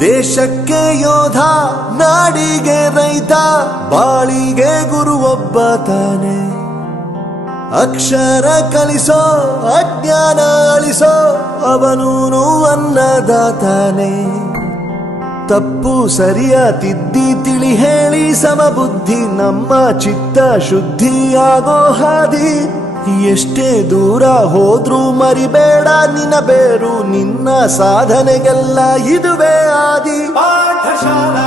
ದೇಶಕ್ಕೆ ಯೋಧ, ನಾಡಿಗೆ ರೈತ, ಬಾಳಿಗೆ ಗುರು ಒಬ್ಬ ತಾನೆ. ಅಕ್ಷರ ಕಲಿಸೋ, ಅಜ್ಞಾನ ಅಳಿಸೋ, ಅವನೂನು ಅನ್ನದಾತಾನೆ. ತಪ್ಪು ಸರಿಯ ತಿದ್ದಿ ತಿಳಿ ಹೇಳಿ ಸಮಬುದ್ಧಿ, ನಮ್ಮ ಚಿತ್ತ ಶುದ್ಧಿಯಾಗೋ ಹಾದಿ. ಎಷ್ಟೇ ದೂರ ಹೋದ್ರೂ ಮರಿಬೇಡ ನಿನ್ನ ಬೇರು, ನಿನ್ನ ಸಾಧನೆಗೆಲ್ಲ ಇದುವೇ ಆದಿ. ಪಾಠಶಾಲಾ